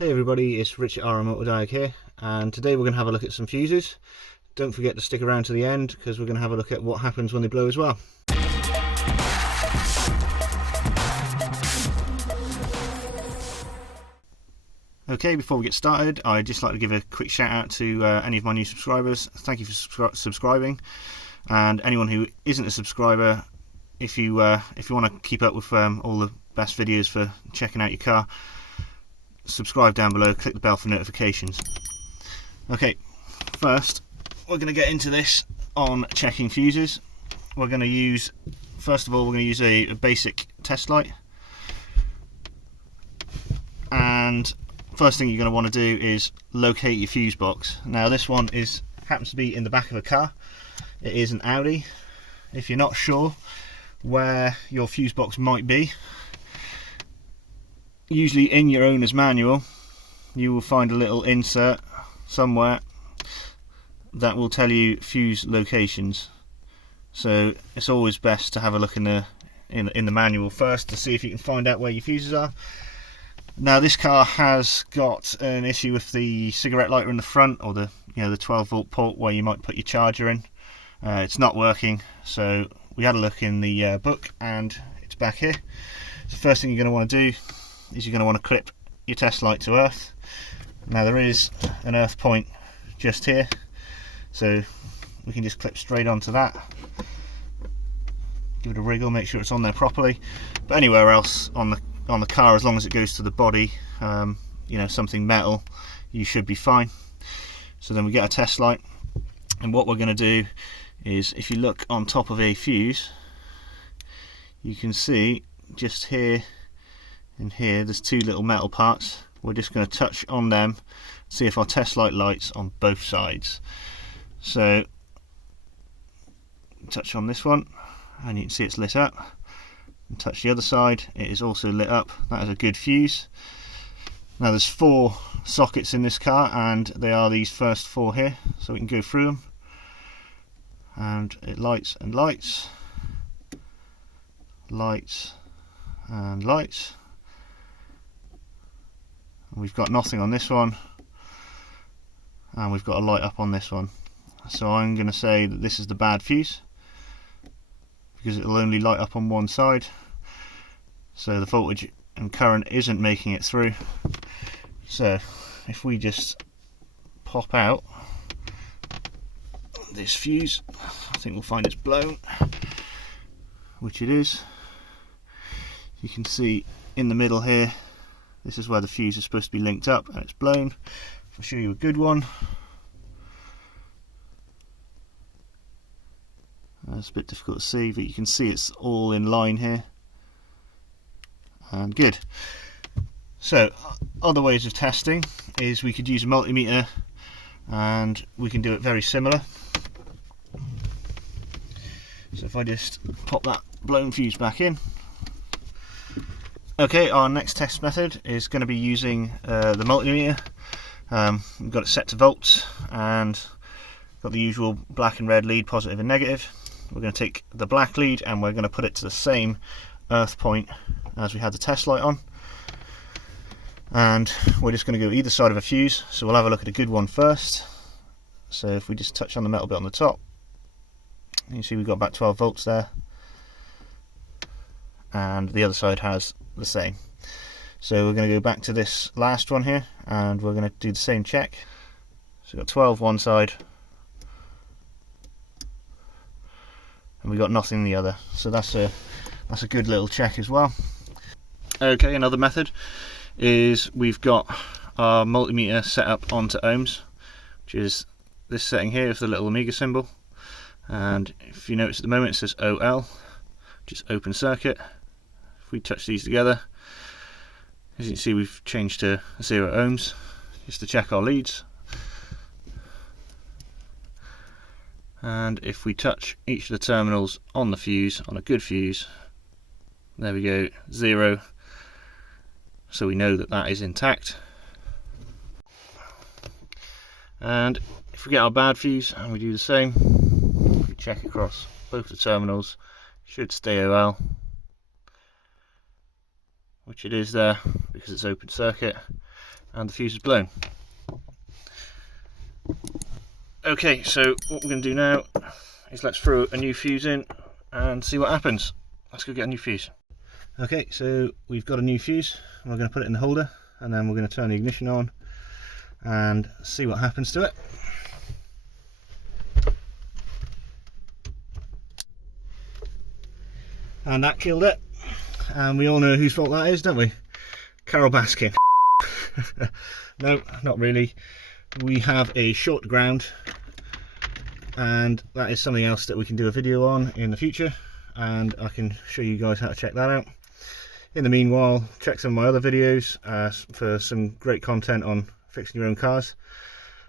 Hey everybody, it's Richard RMAutodiag here, and today we're going to have a look at some fuses. Don't forget to stick around to the end because we're going to have a look at what happens when they blow as well. Okay, before we get started, I'd just like to give a quick shout out to any of my new subscribers. Thank you for subscribing, and anyone who isn't a subscriber, if you want to keep up with all the best videos for checking out your car, subscribe down below, click the bell for notifications. Okay, first we're going to get into this on checking fuses. We're going to use, first of all, we're going to use a basic test light, and first thing you're going to want to do is locate your fuse box. Now this one happens to be in the back of a car. It is an Audi. If you're not sure where your fuse box might be, usually in your owner's manual you will find a little insert somewhere that will tell you fuse locations. So it's always best to have a look in the manual first to see if you can find out where your fuses are. Now this car has got an issue with the cigarette lighter in the front, or the 12 volt port where you might put your charger in. It's not working, so we had a look in the book and it's back here. So the first thing you're going to want to do is you're going to want to clip your test light to earth. Now there is an earth point just here, so we can just clip straight onto that. Give it a wriggle, make sure it's on there properly. But anywhere else on the car, as long as it goes to the body, something metal, you should be fine. So then we get a test light, and what we're going to do is, if you look on top of a fuse, you can see just here and here there's two little metal parts. We're just going to touch on them, see if our test light lights on both sides. So touch on this one and you can see it's lit up, and touch the other side, it is also lit up. That is a good fuse. Now there's 4 sockets in this car, and they are these first 4 here, so we can go through them, and it lights and lights, lights and lights. We've got nothing on this one, and we've got a light up on this one. So I'm going to say that this is the bad fuse, because it will only light up on one side, so the voltage and current isn't making it through. So if we just pop out this fuse, I think we'll find it's blown, which it is. You can see in the middle here, this is where the fuse is supposed to be linked up, and it's blown. I'll show you a good one. It's a bit difficult to see, but you can see it's all in line here, and good. So other ways of testing is we could use a multimeter, and we can do it very similar. So if I just pop that blown fuse back in. Okay, our next test method is going to be using the multimeter. We've got it set to volts, and got the usual black and red lead, positive and negative. We're going to take the black lead and we're going to put it to the same earth point as we had the test light on, and we're just going to go either side of a fuse. So we'll have a look at a good one first. So if we just touch on the metal bit on the top, you can see we've got about 12 volts there, and the other side has the same. So we're going to go back to this last one here, and we're going to do the same check. So we've got 12 one side, and we got nothing the other. So that's a good little check as well. Okay, another method is we've got our multimeter set up onto ohms, which is this setting here with the little Omega symbol. And if you notice at the moment it says OL, which is open circuit. If we touch these together, as you can see, we've changed to 0 ohms, just to check our leads. And if we touch each of the terminals on the fuse, on a good fuse, there we go, 0, so we know that that is intact. And if we get our bad fuse and we do the same, we check across both the terminals, should stay OL, which it is there because it's open circuit. and the fuse is blown. Okay, so what we're going to do now is let's throw a new fuse in and see what happens. Let's go get a new fuse. Okay, so we've got a new fuse, and we're going to put it in the holder, and then we're going to turn the ignition on and see what happens to it. And that killed it, and we all know whose fault that is, don't we? Carol Baskin. No, not really. We have a short ground, and that is something else that we can do a video on in the future, and I can show you guys how to check that out. In the meanwhile, check some of my other videos for some great content on fixing your own cars.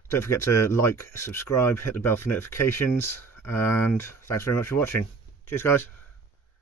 Don't forget to like, subscribe, hit the bell for notifications, and thanks very much for watching. Cheers guys.